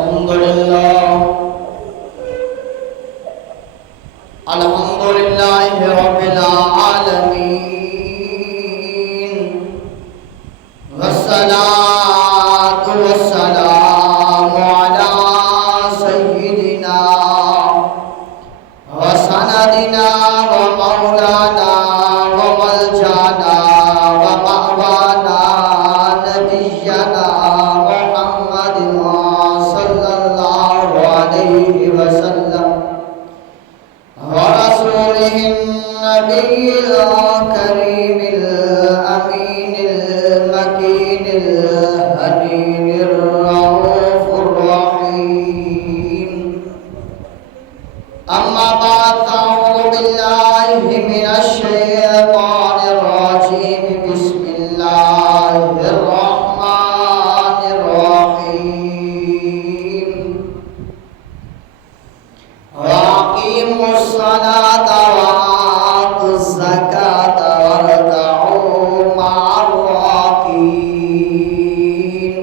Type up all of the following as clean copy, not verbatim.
الحمد لله الحمد لله رب العالمين والصلاة والسلام على سيدنا وسندنا ومولانا وملجانا ومأوانا نبينا محمد صلى الله عليه وسلم ورسوله النبي الكريم الأمين المكين الهدي الرؤوف الرحيم أما بعد فأعوذ بالله من الشيطان الرجيم بسم الله الرحمن الرحيم وأقيموا الصلاة وآتوا الزكاة واركعوا مع الراكعين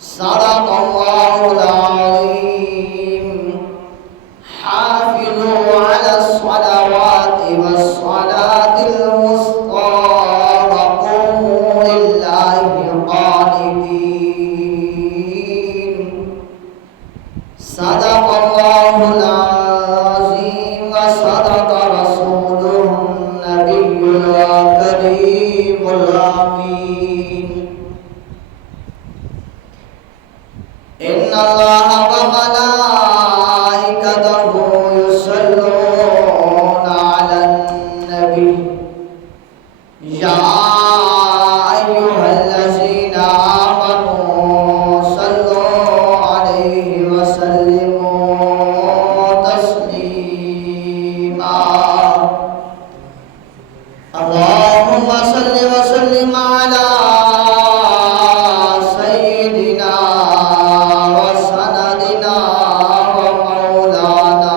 صدق الله العظيم حافظوا على الصلوات والصلاة الوسطى وقوموا لله قانتين صدق الله العظيم وصدق رسوله النبي الكريم الأمين إن الله وملائكته يصلون على النبي يا أيها الذين آمنوا صلوا عليه وسلموا تسليما اللهم صل وسلم على سيدنا وسندنا ومولانا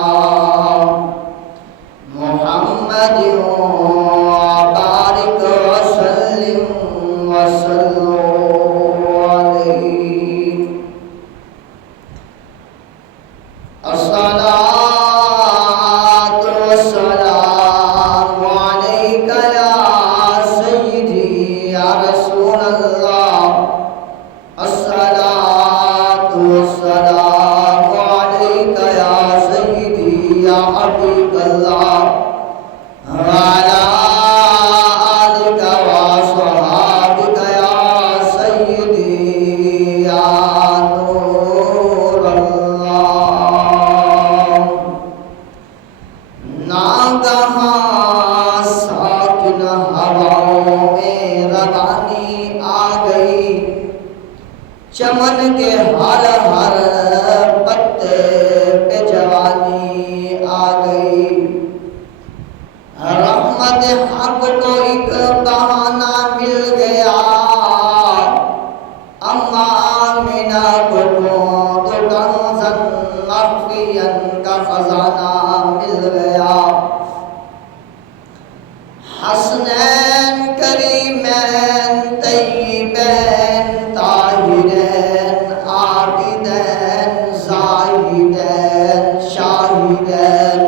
محمد وبارك وسلم وصلوا عليه الصلاة والسلام عليك يا سيدي يا رسول الله الصلاة والسلام عليك يا سيدي يا حبيب الله وعلى آلك وصحابك يا سيدي يا نور الله ناگہاں ساکن ہواؤں میں روانی آ گئی چمن کے ہر ہر پتے پہ جوانی آ گئی رحمت حق کو ایک بہانہ مل گیا اما آمنہ کو تو کنزن مخفین کا خزانہ مل گیا حسنین کریمین طیبین طاہرین عابدین زاہدین شاہدین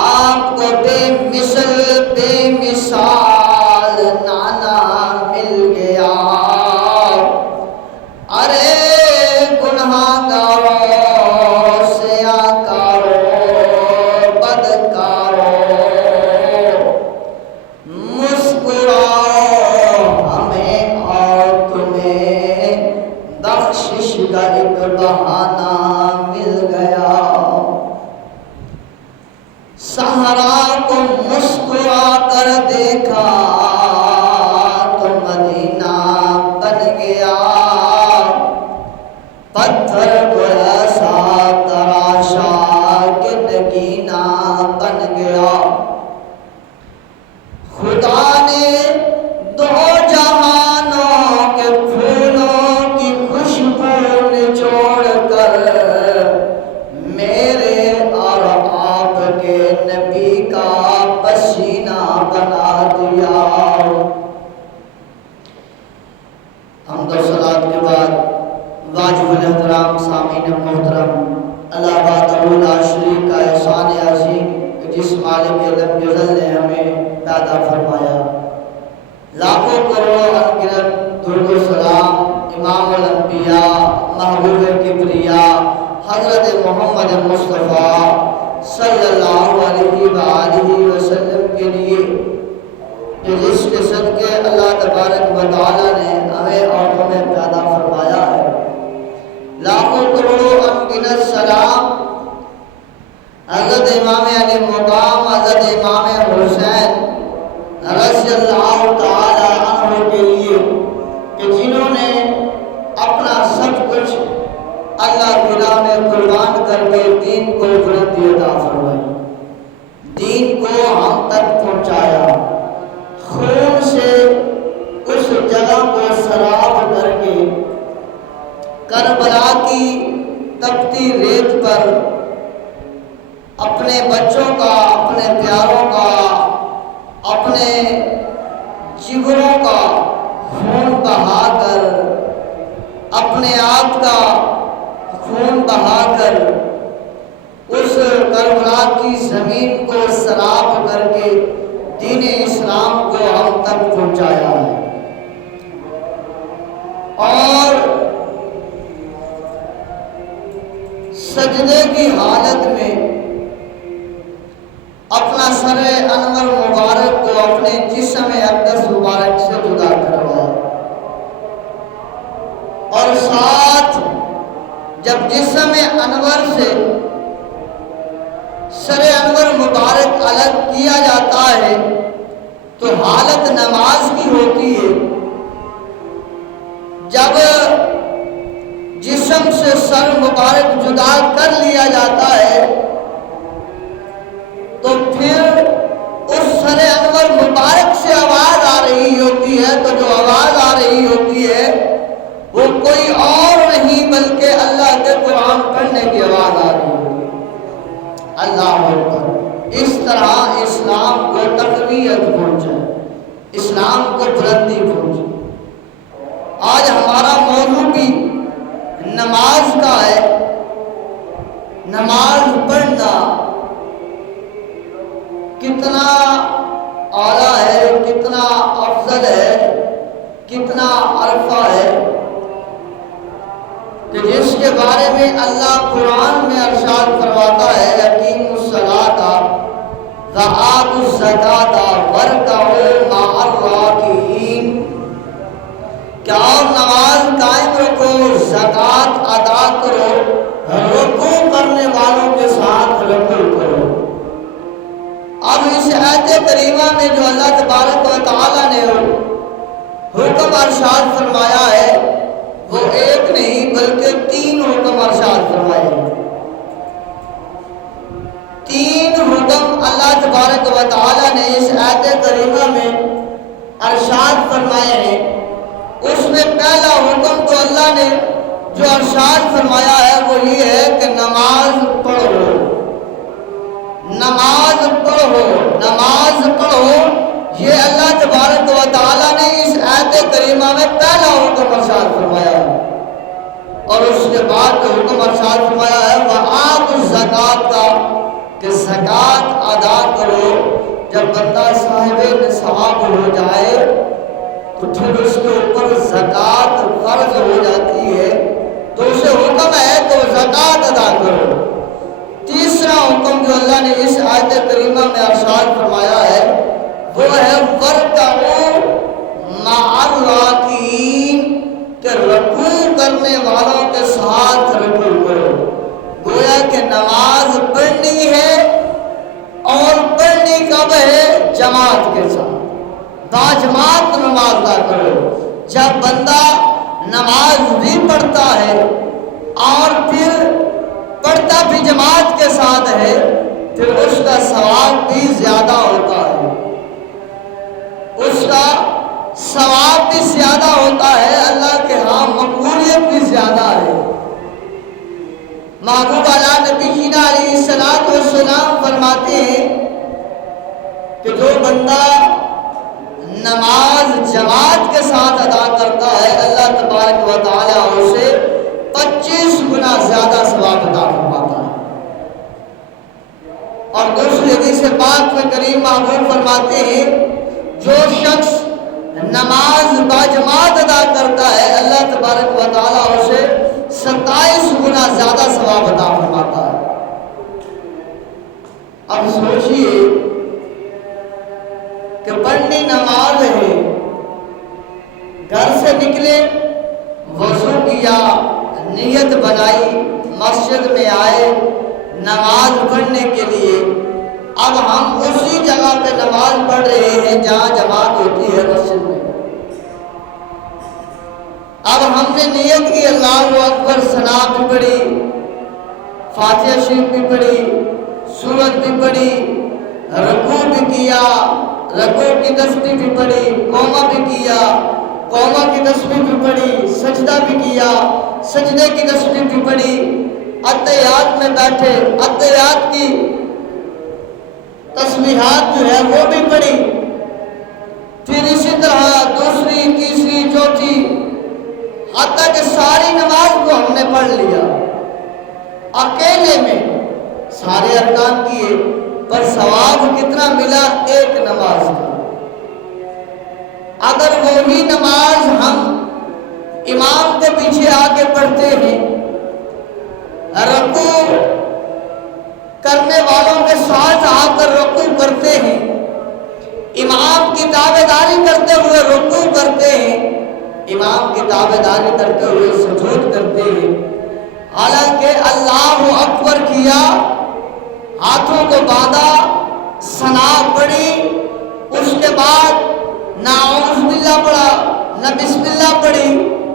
آپ کو بے مثل بے مثال نانا مل گیا ارے گناہگاروں سیاکاروں بدکاروں مسکراؤ ہمیں اور تمہیں بخشش کا ایک بہانہ مل گیا صحرا کو مسکرا کر دیکھا تو مدینہ بن گیا پتھر کو ایسا تراشا کہ نگینہ بن گیا خدا نے دو جہانوں کے پھولوں کی خوشبو نچوڑ کر میرے اور آپ کے نبی کا پسینہ بنا دیا حمد و صلات کے بعد واجب الاحترام سامعین محترم، اللہ وحدہ لا شریک کا احسان عظیم کہ جس مالک علم جزل نے ہمیں پیدا فرمایا، لاکھوں کروڑوں انگنت درود و سلام امام الانبیاء محبوب کبریا حضرت محمد مصطفیٰ صلی اللہ علیہ وآلہ وسلم کے لیے کہ جس کے صدقے اللہ تبارک و تعالی نے ہمیں اور تمہیں پیدا فرمایا ہے، لاکھوں کروڑوں انگنت سلام حضرت امام علی مقام حضرت امام حسین رضی اللہ تعالی عنہ کے لیے کہ جنہوں نے اپنا سب کچھ اللہ کی راہ میں قربان کر کے دین کو بلندی عطا فرمائی، دین کو ہم تک پہنچایا، خون سے اس جگہ کو سراب کر کے کربلا کی تپتی ریت پر اپنے بچوں کا، اپنے پیاروں کا، اپنے جگروں کا خون بہا کر، اپنے آپ کا خون بہا کر اس کربلا کی زمین کو سراب کر کے دین اسلام کو ہم تک پہنچایا ہے، اور سجدے کی حالت میں اپنا سر انور مبارک کو اپنے جسم اقدس مبارک سے جدا کروایا، اور ساتھ جب جسم انور سے سر انور مبارک الگ کیا جاتا ہے تو حالت نماز کی ہوتی ہے، جب جسم سے سر مبارک جدا کر لیا جاتا ہے تو پھر اس سر انور مبارک سے آواز آ رہی ہوتی ہے، تو جو آواز آ رہی ہوتی ہے وہ کوئی اور نہیں بلکہ اللہ کے قرآن پڑھنے کی آواز آ رہی ہوتی ہے۔ اللہ اکبر۔ اس طرح اسلام کو تقویت پہنچے، اسلام کو بلندی پہنچے۔ آج ہمارا موضوع بھی نماز کا ہے، نماز پڑھنا کتنا اعلیٰ ہے، کتنا افضل ہے، کتنا عرفہ ہے کہ جس کے بارے میں اللہ قرآن میں ارشاد فرماتا ہے اقیموا الصلاۃ وآتوا الزکاۃ وارکعوا مع الراکعین، کہ آپ نماز قائم رکھو، زکوٰۃ ادا کرو، رکوع کرنے والوں کے ساتھ رکوع کرو۔ اب اس آیت کریمہ میں جو اللہ تبارک و تعالی نے حکم ارشاد فرمایا ہے وہ ایک نہیں بلکہ تین حکم ارشاد فرمائے ہیں۔ تین حکم اللہ تبارک و تعالی نے اس آیت کریمہ میں ارشاد فرمائے ہیں۔ اس میں پہلا حکم تو اللہ نے جو ارشاد فرمایا ہے وہ یہ ہے کہ نماز پڑھو، نماز پڑھو، نماز پڑھو۔ یہ اللہ تبارک و تعالیٰ نے اس آیت کریمہ میں پہلا حکم ارشاد فرمایا ہے، اور اس کے بعد جو حکم ارشاد فرمایا ہے وآتوا الزکاۃ کا، کہ زکوٰۃ ادا کرو۔ جب بندہ صاحب نصاب ہو جائے تو پھر اس کے اوپر زکوٰۃ فرض ہو جاتی ہے، تو اسے حکم ہے کہ وہ زکوٰۃ ادا کرو۔ تیسرا حکم جو اللہ نے اس آیت کریمہ میں ارشاد فرمایا ہے وہ ہے وارکعوا مع الراکعین، کہ رکوع کرنے والوں کے ساتھ رکوع کرو۔ گویا کہ نماز پڑھنی ہے، اور پڑھنی کب ہے؟ جماعت کے ساتھ، باجماعت نماز ادا کرو۔ جب بندہ نماز بھی پڑھتا ہے اور پھر پڑھتا بھی جماعت کے ساتھ ہے، پھر اس کا ثواب بھی زیادہ ہوتا ہے، اس کا ثواب بھی زیادہ ہوتا ہے، اللہ کے ہاں مقبولیت بھی زیادہ ہے۔ محبوب علی نبی علیہ السلام فرماتے ہیں کہ جو بندہ نماز جماعت کے ساتھ ادا کرتا ہے اللہ تبارک و تعالیٰ اسے 25 گنا زیادہ ثواب عطا فرماتا ہے۔ اور دوسری حدیث پاک میں کریم محبوب فرماتے ہیں جو شخص نماز باجماعت ادا کرتا ہے اللہ تبارک و تعالیٰ اسے 27 گنا زیادہ ثواب عطا فرماتا ہے۔ اب سوچئے کہ پڑھنی نماز ہے، گھر سے نکلے، وضو کیا، نیت بنائی، مسجد میں آئے نماز پڑھنے کے لیے، اب ہم اسی جگہ پہ نماز پڑھ رہے ہیں جہاں جماعت ہوتی ہے مسجد میں۔ اب ہم نے نیت کی اللہ اکبر، ثنا بھی پڑھی، فاتحہ شریف بھی پڑھی، سورت بھی پڑھی، رکوع بھی کیا، رکوع کی تسبیح بھی پڑھی، قومہ بھی کیا، قومہ کی تسبیح بھی پڑھی، سجدہ بھی کیا، سجدے کی تسبیح بھی پڑھی، اتحیات میں بیٹھے، اتحیات کی تسبیحات جو ہے وہ بھی پڑھی، پھر اسی طرح دوسری، تیسری، چوتھی، حتیٰ کہ ساری نماز کو ہم نے پڑھ لیا اکیلے میں، سارے ارکان کیے، پر ثواب کتنا ملا ایک نماز کا۔ اگر وہی نماز ہم امام کے پیچھے آ کے پڑھتے ہیں، رکوع کرنے والوں کے ساتھ آ کر رکوع کرتے ہیں، امام کی تابعداری کرتے ہوئے رکوع کرتے ہیں، امام کی تابعداری کرتے ہوئے سجود کرتے ہیں، حالانکہ اللہ اکبر کیا، ہاتھوں کو باندھا، ثنا پڑھی، اس کے بعد نہ اعوذ باللہ پڑھا، نہ بسم اللہ پڑھی،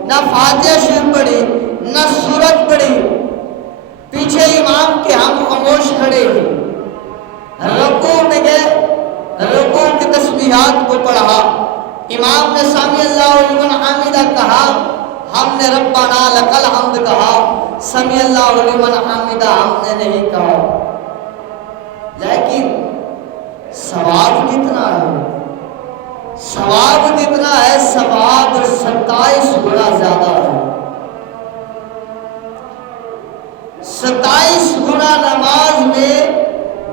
نہ فاتحہ شریف پڑھی، نہ سورت پڑھی، پیچھے امام کے ہم خاموش کھڑے ہیں، رکوع میں گئے، رکوع کی تسبیحات کو پڑھا، امام نے سمی اللہ لمن حمدہ کہا، ہم نے ربنا لک الحمد کہا، سمی اللہ لمن حمدہ ہم نے نہیں کہا، لیکن ثواب کتنا ہے؟ ثواب کتنا ہے؟ ثواب 27 گنا زیادہ ہے۔ 27 گنا نماز میں،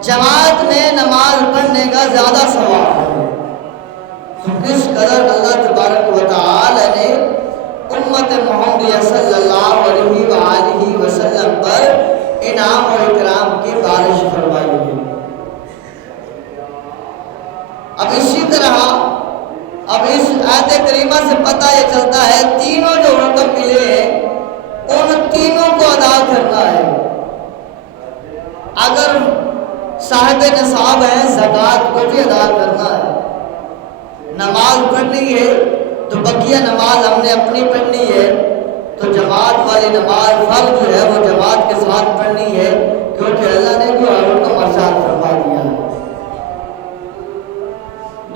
جماعت میں نماز پڑھنے کا زیادہ ثواب ہے۔ کس قدر اللہ تبارک و تعالی نے امت محمدیہ صلی اللہ علیہ وآلہ وسلم پر انعام و اکرام کی بارش فرمائی ہے۔ اب اسی طرح اب اس آیت کریمہ سے پتہ یہ چلتا ہے تینوں جو حکم ملے ہیں ان تینوں کو ادا کرنا ہے۔ اگر صاحب نصاب ہے زکوٰۃ کو بھی ادا کرنا ہے، نماز پڑھنی ہے تو بقیہ نماز ہم نے اپنی پڑھنی ہے، تو جماعت والی نماز فرض جو ہے وہ جماعت کے ساتھ پڑھنی ہے، کیونکہ اللہ نے جو حکم ارشاد فرما دیا ہے۔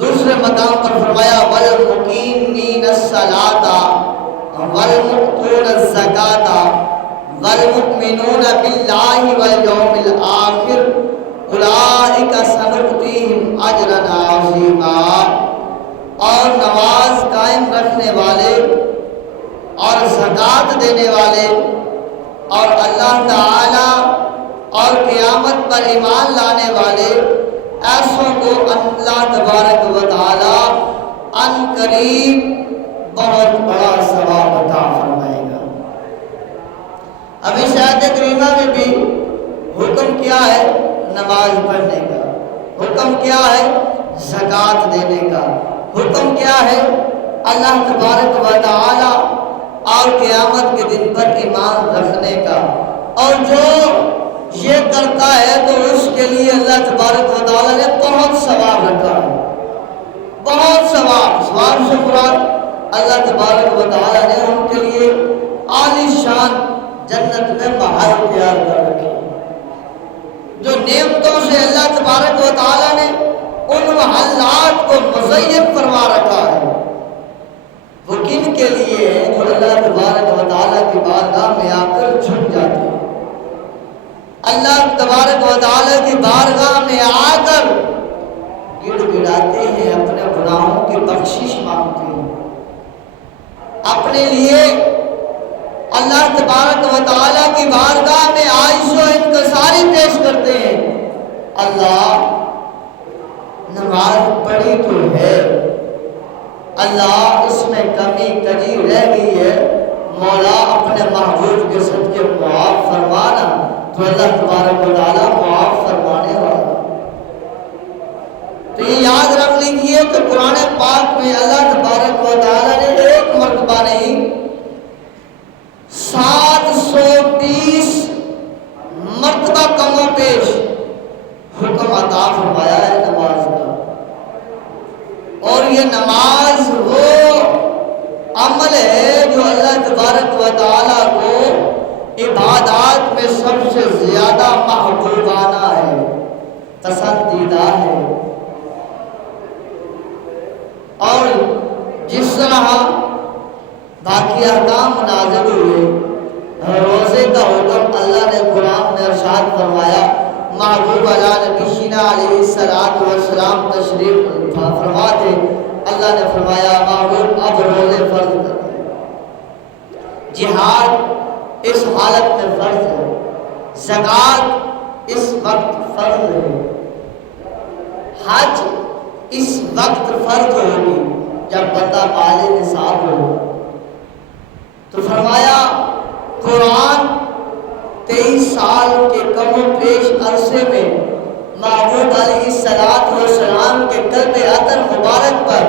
دوسرے مقام پر فرمایا وَالْمُقِيمِينَ الصَّلَاةَ وَالْمُؤْتُونَ الزَّكَاةَ وَالْمُؤْمِنُونَ بِاللَّهِ وَالْيَوْمِ الْآخِرِ أُولَٰئِكَ سَنُؤْتِيهِمْ أَجْرًا عَظِيمًا، اور نماز قائم رکھنے والے اور زکوٰۃ دینے والے اور اللہ تعالی اور قیامت پر ایمان لانے والے ایسوں کو اللہ تبارک و تعالی ان قریب بہت بڑا ثواب عطا فرمائے گا۔ اب اس آیت کریمہ میں بھی حکم کیا ہے؟ نماز پڑھنے کا، حکم کیا ہے؟ زکوٰۃ دینے کا، حکم کیا ہے؟ اللہ تبارک و تعالی اور قیامت کے دن پر ایمان رکھنے کا، اور جو یہ کرتا ہے تو اس کے لیے اللہ تبارک و تعالی نے بہت ثواب رکھا ہے، بہت ثواب۔ ثواب سے مراد اللہ تبارک و تعالی نے ان کے لیے عالی شان جنت میں محل تیار کر رکھے، جو نعمتوں سے اللہ تبارک و تعالی نے ان محلات کو مزین فرما رکھا ہے، وہ کن کے لیے ہے؟ جو اللہ تبارک و تعالی کی بارگاہ میں آ کر جھک جاتے ہیں، اللہ تبارک و تعالی کی بارگاہ میں آ کر گڑ گڑاتے ہیں، اپنے گناہوں کی بخشش مانگتے ہیں، اپنے لیے اللہ تبارک و تعالیٰ کی بارگاہ میں عاجز و انکساری پیش کرتے ہیں، اللہ نماز پڑھی تو ہے، اللہ اس میں کمی کجی رہ گئی ہے، مولا اپنے محبوب کے صدقے معاف فرمانا، تو اللہ تبارک و تعالیٰ معاف فرمانے والا۔ تو یہ یاد رکھ لیجئے کہ قرآن پاک میں اللہ تبارک و تعالیٰ نے ایک مرتبہ نہیں 720 مرتبہ کم و بیش حکم عطا فرمایا ہے نماز کا، اور یہ نماز وہ عمل ہے جو اللہ تبارک و تعالیٰ کو عبادات میں سب سے زیادہ محبوبانہ ہے، پسندیدہ ہے۔ اور جس طرح باقی احکام نازل ہوئے، روزے کا حکم اللہ نے قرآن میں ارشاد فرمایا، محبوب علیہ نبینا علیہ السلام تشریف فرما تھے، اللہ نے فرمایا محبوب اب روزے فرض کر دیں، جہاد اس حالت میں فرض ہے، زکوٰۃ اس وقت فرض ہے، حج اس وقت فرض ہوگی جب بندہ بالغ نصاب ہوگا۔ تو فرمایا قرآن 23 سال کے کم و بیش عرصے میں محبوب علیہ السلام کے قلب اطہر مبارک پر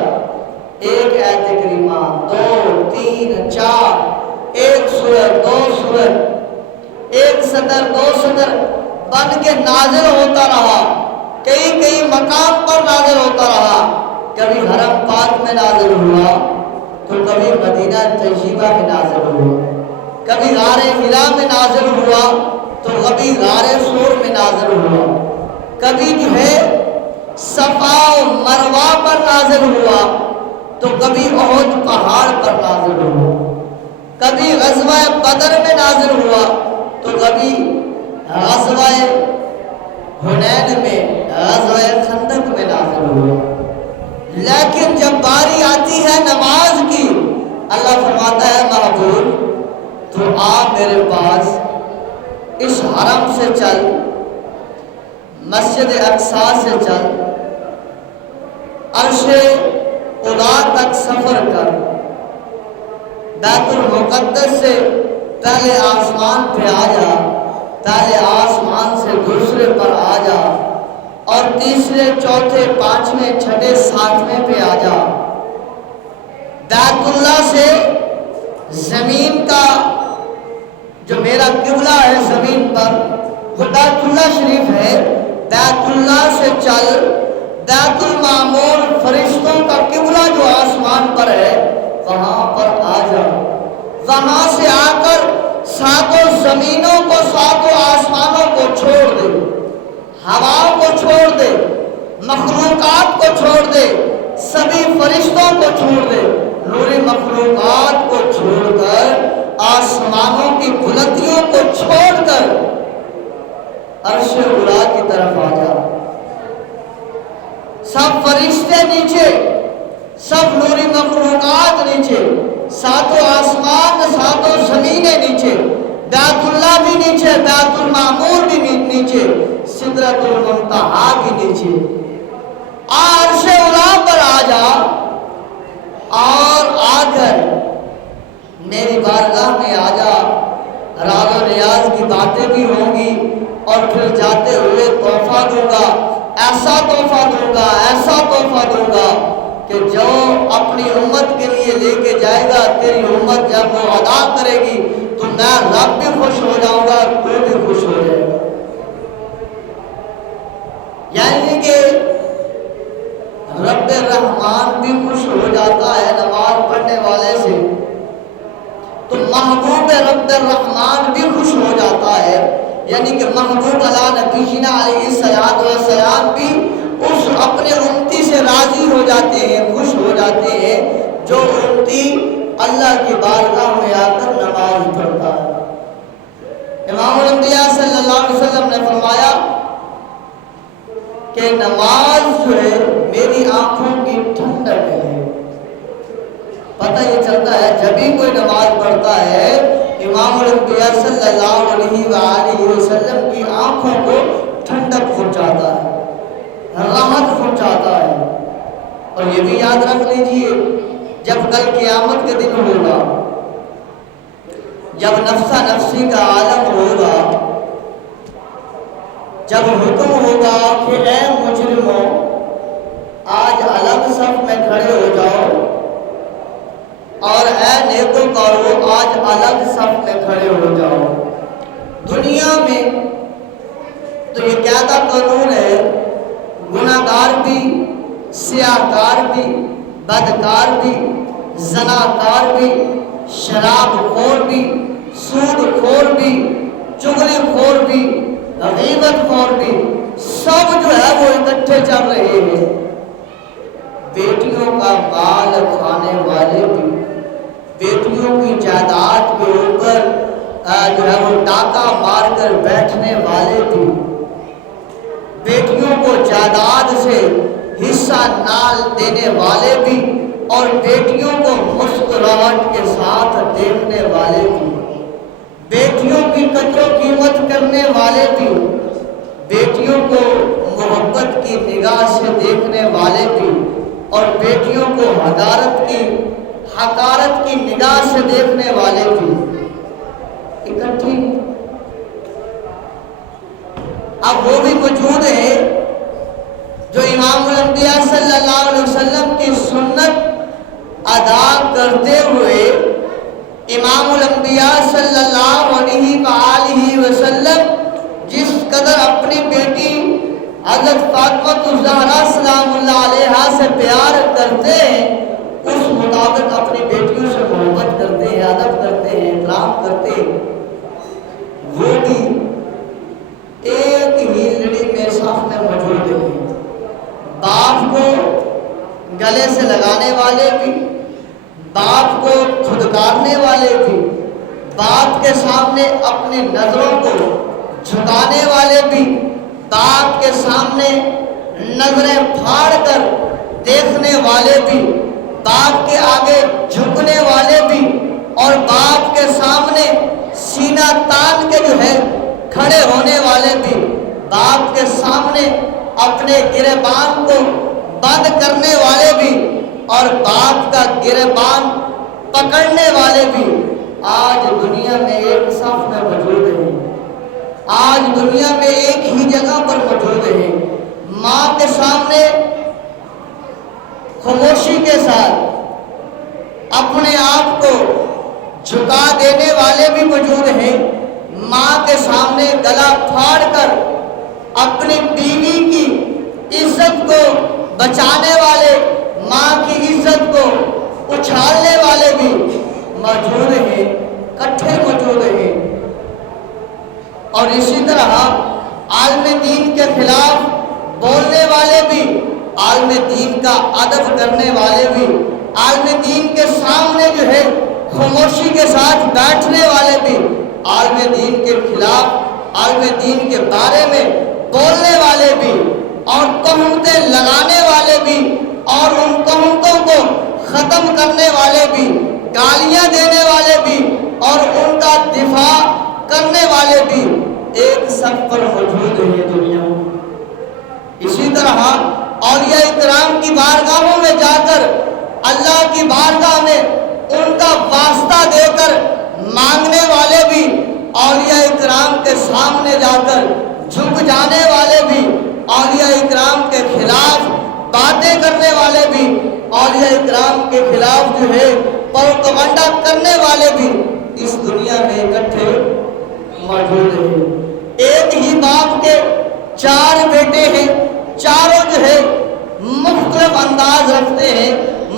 ایک آیت کریمہ، 2 3 4 ایک سورت 2 سورت، ایک سطر 2 سطر بن کے نازل ہوتا رہا، کئی مقام پر نازل ہوتا رہا، کبھی حرم پاک میں نازل ہوا تو کبھی مدینہ طیبہ میں نازل ہوا، کبھی غار ہرا میں نازل ہوا تو کبھی غار صور میں نازل ہوا، کبھی جو ہے صفا و مروہ پر نازل ہوا تو کبھی احد پہاڑ پر نازل ہوا، کبھی غزوہ بدر میں نازل ہوا تو کبھی غزوہ حنین میں، غزوہ خندق میں نازل ہوا۔ لیکن جب باری آتی ہے نماز کی، اللہ فرماتا ہے محبوب تو آ میرے پاس، اس حرم سے چل، مسجد اقصیٰ سے چل، عرش خدا تک سفر کر، بیت المقدس سے پہلے آسمان پہ آ جا، پہلے آسمان سے دوسرے پر آ جا، اور تیسرے چوتھے پانچویں چھٹے ساتویں پہ آ جا، بیت اللہ سے زمین کا جو میرا قبلہ ہے زمین پر وہ بیت اللہ شریف ہے، بیت اللہ سے چل، بیت المعمور فرشتوں کا قبلہ جو آسمان پر ہے وہاں پر آ جا، وہاں سے آ کر ساتوں زمینوں کو، ساتوں آسمانوں کو چھوڑ دے، ہوا کو چھوڑ دے، مخلوقات کو چھوڑ دے، سبھی فرشتوں کو چھوڑ دے، نوری مخلوقات کو چھوڑ کر، آسمانوں کی بلندیوں کو چھوڑ کر عرش علا کی طرف آ جا، سب فرشتے نیچے، سب نوری مخلوقات نیچے، ساتوں آسمان ساتوں زمینیں نیچے، بیت اللہ بھی نیچے، بیت المعمور بھی نیچے، سدرۃ المنتہا بھی نیچے، عرش علا پر آ جا، اور آ کر میری بارگاہ میں آ جا، راز و نیاز کی باتیں بھی ہوں گی، اور پھر جاتے ہوئے تحفہ دوں گا، ایسا تحفہ دوں گا، ایسا تحفہ دوں گا کہ جو اپنی امت کے لیے لے کے جائے گا، تیری امت جب وہ ادا کرے گی تو میں رب بھی خوش ہو جاؤں گا، تو بھی خوش ہو جائے گا۔ یعنی کہ رب الرحمن بھی خوش ہو جاتا ہے نماز پڑھنے والے سے، تو محبوب رب الرحمن بھی خوش ہو جاتا ہے، یعنی کہ محبوب علیہ نبینا علیہ السلام بھی اس اپنے امتی سے راضی ہو جاتے ہیں، خوش ہو جاتے ہیں، جو امتی اللہ کی بارگاہ میں آ کر نماز پڑھتا ہے۔ امام الانبیاء صلی اللہ علیہ وسلم نے فرمایا کہ نماز جو ہے میری آنکھوں کی ٹھنڈک ہے۔ پتہ یہ چلتا ہے جب بھی کوئی نماز پڑھتا ہے امام الانبیاء صلی اللہ علیہ وآلہ وسلم کی آنکھوں کو ٹھنڈک پہنچاتا ہے، راحت پہنچاتا ہے۔ اور یہ بھی یاد رکھ لیجئے، جب کل قیامت کے دن ہوگا، جب نفسا نفسی کا عالم ہوگا، جب حکم ہوگا کہ اے مجرموں آج الگ صف میں کھڑے ہو جاؤ، اور اے نیکوکارو آج الگ صف میں کھڑے ہو جاؤ۔ دنیا میں تو یہ قاعدہ قانون ہے، گناہگار بھی، سیاہکار بھی، بدکار بھی، زناکار بھی، شراب خور بھی، سود خور بھی، چغلی خور بھی، غیبت خور بھی، سب جو ہے وہ اکٹھے چل رہے ہیں۔ بیٹیوں کا مال کھانے والے بھی، بیٹیوں کی جائیداد کے اوپر جو ہے وہ ڈاکہ مار کر بیٹھنے والے بھی، بیٹیوں کو جائیداد سے حصہ نال دینے والے بھی، اور بیٹیوں کو مسکراہٹ کے ساتھ دیکھنے والے بھی، بیٹیوں کی قدر و قیمت کرنے والے بھی، بیٹیوں کو محبت کی نگاہ سے دیکھنے والے بھی، اور بیٹیوں کو حقارت کی نگاہ سے دیکھنے والے بھی اکٹھی۔ اب وہ بھی موجود ہیں جو امام الانبیاء صلی اللہ علیہ وسلم کی سنت ادا کرتے ہوئے امام الانبیاء صلی اللہ علیہ وآلہ وسلم جس قدر اپنی بیٹی حضرت فاطمہ الزہرا سلام اللہ علیہا سے پیار کرتے ہیں، اس مطابق اپنی بیٹیوں سے محبت کرتے ہیں، ادب کرتے ہیں، احترام کرتے ہیں۔ وہ بھی ایک ہی لڑی میں صف میں موجود ہیں، باپ کو گلے سے لگانے والے بھی، باپ کو دھتکارنے والے بھی، باپ کے سامنے اپنی نظروں کو جھکانے والے بھی، باپ کے سامنے نظریں پھاڑ کر دیکھنے والے بھی، باپ کے آگے جھکنے والے بھی، اور باپ کے سامنے سینہ تان کے جو ہے کھڑے ہونے والے بھی، باپ کے سامنے اپنے گریبان کو بند کرنے والے بھی، اور باپ کا گریبان پکڑنے والے بھی آج دنیا میں ایک صف میں موجود ہیں، آج دنیا میں ایک ہی جگہ پر موجود ہیں۔ ماں کے سامنے خاموشی کے ساتھ اپنے آپ کو جھکا دینے والے بھی موجود ہیں، ماں کے سامنے گلا پھاڑ کر اپنی بیوی کی عزت کو بچانے والے، ماں کی عزت کو اچھالنے والے بھی موجود ہیں، کٹھے موجود ہیں۔ اور اسی طرح عالم دین کے خلاف بولنے والے بھی، عالم دین کا ادب کرنے والے بھی، عالم دین کے سامنے جو ہے خاموشی کے ساتھ بیٹھنے والے بھی، عالم دین کے خلاف، عالم دین کے بارے میں بولنے والے بھی، اور تہمتیں لگانے والے بھی، اور ان تہمتوں کو ختم کرنے والے بھی، گالیاں دینے والے بھی، اور ان کا دفاع کرنے والے بھی ایک صف پر موجود ہیں دنیا میں۔ اسی طرح اولیاء اکرام کی بارگاہوں میں جا کر، اللہ کی بارگاہ میں ان کا واسطہ دے کر مانگنے والے بھی، اولیاء اکرام کے سامنے جا کر جھک جانے والے بھی، اولیاء اکرام کے خلاف باتیں کرنے والے بھی، اولیاء اکرام کے خلاف جو ہے پروپیگنڈا کرنے والے بھی اس دنیا میں اکٹھے موجود ہیں۔ ایک ہی باپ کے 4 بیٹے ہیں، چاروں جو ہے مختلف انداز رکھتے ہیں،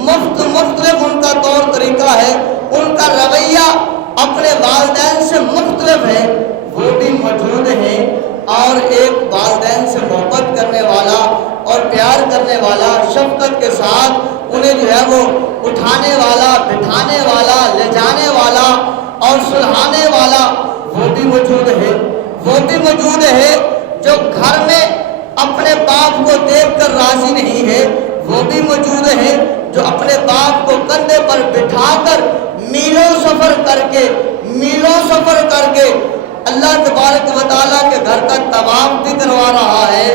مختلف ان کا طور طریقہ ہے، ان کا رویہ اپنے والدین سے مختلف ہے، وہ بھی موجود ہیں۔ اور ایک والدین سے محبت کرنے والا اور پیار کرنے والا، شفقت کے ساتھ انہیں جو ہے وہ اٹھانے والا، بٹھانے والا، لے جانے والا اور سلہانے والا وہ بھی موجود ہے۔ وہ بھی موجود ہے جو گھر میں اپنے باپ کو دیکھ کر راضی نہیں ہے، وہ بھی موجود ہے۔ جو اپنے باپ کو کندھے پر بٹھا کر میلوں سفر کر کے اللہ تبارک و تعالیٰ کے گھر کا طواف بھی کروا رہا ہے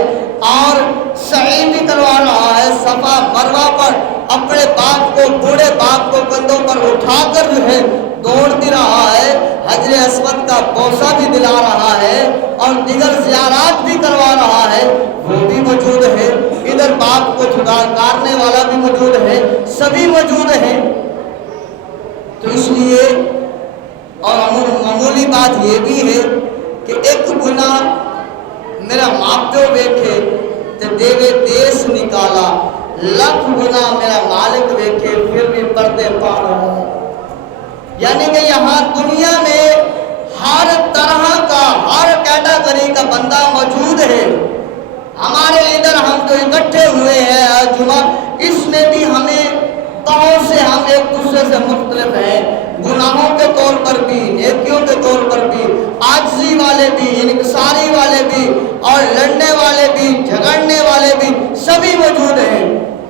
اور سعی بھی کروا رہا ہے، صفا مروہ پر اپنے باپ کو، بوڑھے باپ کو کندھوں پر اٹھا کر جو ہے دوڑ بھی رہا ہے، حجر اسود کا بوسہ بھی دلا رہا ہے اور دیگر زیارات بھی کروا رہا ہے، وہ بھی موجود ہے۔ ادھر باپ کو دھکارنے والا بھی موجود ہے، سبھی موجود ہیں۔ تو اس لیے اور معمولی بات یہ بھی ہے کہ ایک گناہ میرا ماں پیو ویکھے تے دیوے دیس نکالا، لکھ گناہ میرا مالک ویکھے پھر بھی پردے پا رہا ہے۔ یعنی کہ یہاں دنیا میں ہر طرح کا، ہر کیٹاگری کا بندہ موجود ہے۔ ہمارے ادھر ہم جو اکٹھے ہوئے ہیں جمعہ، اس میں بھی ہمیں بہت سے ہم ایک دوسرے سے مختلف ہیں، گناہوں کے طور پر بھی، نیکیوں کے طور پر بھی، عاجزی والے بھی، انکساری والے بھی اور لڑنے والے بھی، جھگڑنے والے بھی، سبھی موجود ہیں۔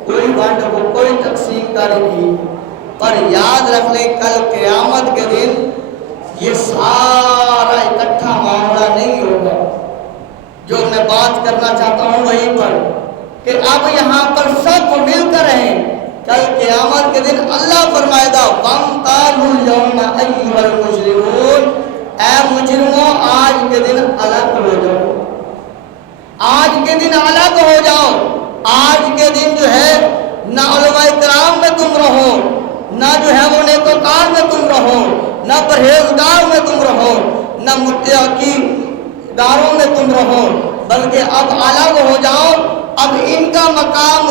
کوئی بانٹ کو کوئی تقسیم کاری نہیں، پر یاد رکھ لیں کل قیامت کے دن یہ سارا اکٹھا معاملہ نہیں ہوگا۔ جو میں بات کرنا چاہتا ہوں وہیں پر کہ اب یہاں پر سب مل کر ہیں، کل قیامت کے دن اللہ فرمائے گا وَامْتَازُوا الْيَوْمَ أَيُّهَا الْمُجْرِمُونَ، اے مجرموں آج کے دن الگ ہو جاؤ، آج کے دن الگ ہو جاؤ۔ آج کے دن جو ہے نہ علماء کرام میں تم رہو، نہ جو ہے وہ نیکوکار میں تم رہو، نہ پرہیزگار میں تم رہو، نہ متقی داروں میں تم رہو، بلکہ اب الگ ہو جاؤ۔ اب ان کا مقام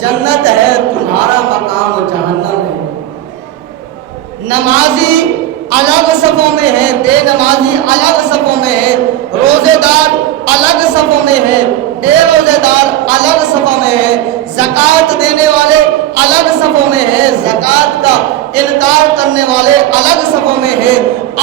جنت ہے، تمہارا مقام جہنم ہے۔ نمازی الگ صفوں میں ہے، بے نمازی الگ صفوں میں ہے، روزے دار الگ صفوں میں ہے، بے روزے دار الگ صفوں میں ہے، زکوٰۃ دینے والے الگ صفوں میں ہے، زکوٰۃ کا انکار کرنے والے الگ صفوں میں ہے،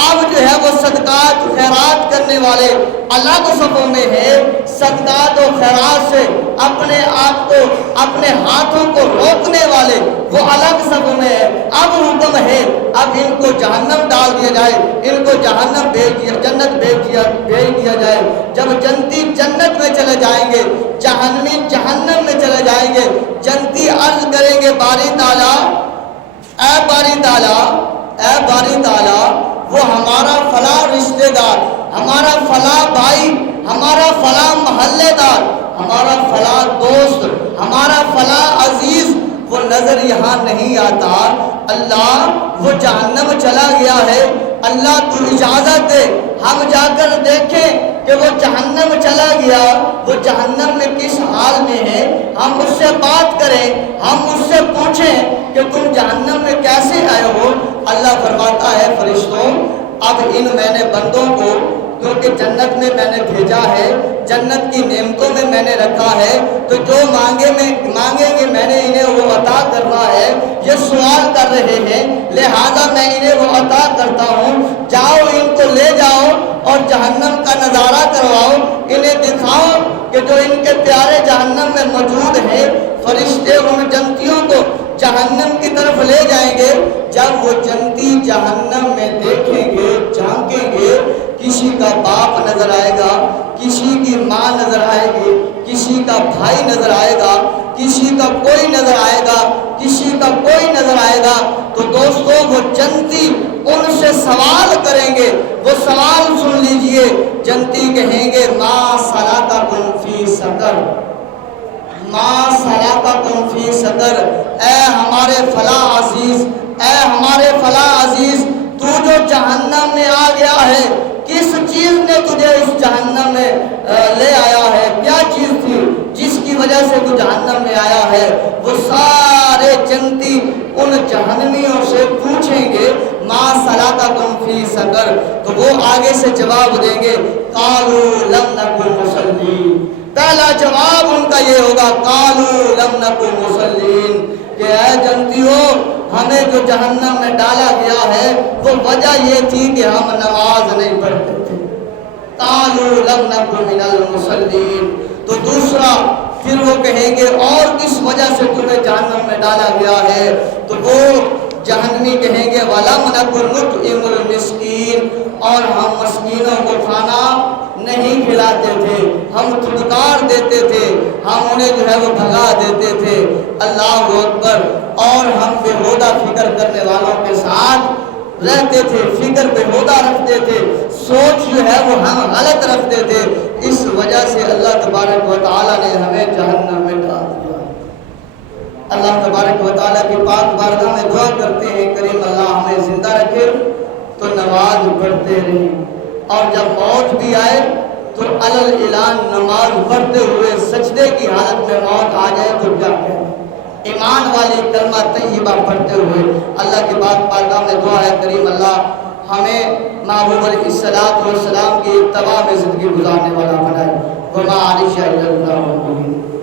اب جو ہے وہ صدقات خیرات کرنے والے الگ صفوں میں ہے، صدقات و خیرات سے اپنے آپ کو، اپنے ہاتھوں کو روکنے والے وہ الگ صفوں میں ہے۔ اب حکم ہے اب ان کو جہنم ڈال دیا جائے، ان کو جہنم جنت بھیج دیا جائے۔ جب جنتی جنت میں چلے جائیں گے، جہنمی جہنم میں چلے جائیں گے، جنتی عرض کریں گے باری تعالیٰ، اے باری تعالیٰ، اے باری تعالیٰ، وہ ہمارا فلاں رشتہ دار، ہمارا فلاں بھائی، ہمارا فلاں محلے دار، ہمارا فلاں دوست، ہمارا فلاں عزیز وہ نظر یہاں نہیں آتا۔ اللہ وہ جہنم چلا گیا ہے، اللہ تو اجازت دے ہم جا کر دیکھیں کہ وہ جہنم چلا گیا، وہ جہنم میں کس حال میں ہے، ہم اس سے بات کریں، ہم اس سے پوچھیں کہ تم جہنم میں کیسے آئے ہو۔ اللہ فرماتا ہے فرشتوں اب ان میں نے بندوں کو کیونکہ جنت میں میں نے بھیجا ہے، جنت کی نعمتوں میں میں نے رکھا ہے، تو جو مانگیں گے میں نے انہیں وہ عطا کرنا ہے۔ یہ سوال کر رہے ہیں لہذا میں انہیں وہ عطا کرتا ہوں، جاؤ ان کو لے جاؤ اور جہنم کا نظارہ کرواؤ، انہیں دکھاؤ کہ جو ان کے پیارے جہنم میں موجود ہیں۔ فرشتے ان جنتیوں کو جہنم کی طرف لے جائیں گے۔ جب وہ جنتی جہنم میں دیکھیں گے، جھانکیں گے، کسی کا باپ نظر آئے گا، کسی کی ماں نظر آئے گی، کسی کا بھائی نظر آئے گا، کسی کا کوئی نظر آئے گا، کسی کا کوئی نظر آئے گا۔ تو دوستوں وہ جنتی ان سے سوال کریں گے، وہ سوال سن لیجئے، جنتی کہیں گے ما سلککم فی سقر، ما سلککم فی سقر، اے ہمارے فلاں عزیز، اے ہمارے فلاں عزیز، تو جو جہنم میں آ گیا ہے، کس چیز نے تجھے اس جہنم میں لے آیا ہے، کیا چیز تھی جس کی وجہ سے تو جہنم میں آیا ہے؟ وہ سارے جنتی ان جہنمیوں سے پوچھیں گے ما سلککم فی سقر، تو وہ آگے سے جواب دیں گے قالوا لم نکن مصلین۔ پہلا جواب ان کا یہ ہوگا قالوا لم نکن مصلین، کہ اے جنتیوں ہمیں جو جہنم میں ڈالا گیا ہے وہ وجہ یہ تھی کہ ہم نماز نہیں پڑھتے تھے۔ قالوا لم نکن من المصلین۔ تو دوسرا پھر وہ کہیں گے اور کس وجہ سے تمہیں جہنم میں ڈالا گیا ہے؟ تو وہ جہنمی کہیں گے وَلَمْ نَكُنْ نُطْعِمُ الْمِسْكِينَ، اور ہم مسکینوں کو کھانا نہیں کھلاتے تھے، ہم دھتکار دیتے تھے، ہم انہیں جو ہے وہ بھگا دیتے تھے۔ اللہ اکبر۔ اور ہم بےہودہ فکر کرنے والوں کے ساتھ رہتے تھے، فکر بےہودہ رکھتے تھے، سوچ جو ہے وہ ہم غلط رکھتے تھے، اس وجہ سے اللہ تبارک و تعالیٰ نے ہمیں جہنم میں ڈال دیا۔ اللہ تبارک و تعالیٰ کی پاک بارگاہ میں دعا کرتے ہیں کریم اللہ ہمیں زندہ رکھے تو نماز پڑھتے رہیں، اور جب موت بھی آئے تو علل اعلان نماز پڑھتے ہوئے سجدے کی حالت میں موت آ جائے تو کیا کہیں؟ ایمان والی کلمہ طیبہ پڑھتے ہوئے اللہ کی پاک بارگاہ میں دعا ہے کریم اللہ ہمیں محبوب علیہ السلام کی اتباع میں زندگی گزارنے والا بنائے۔ وما علیہ اللہ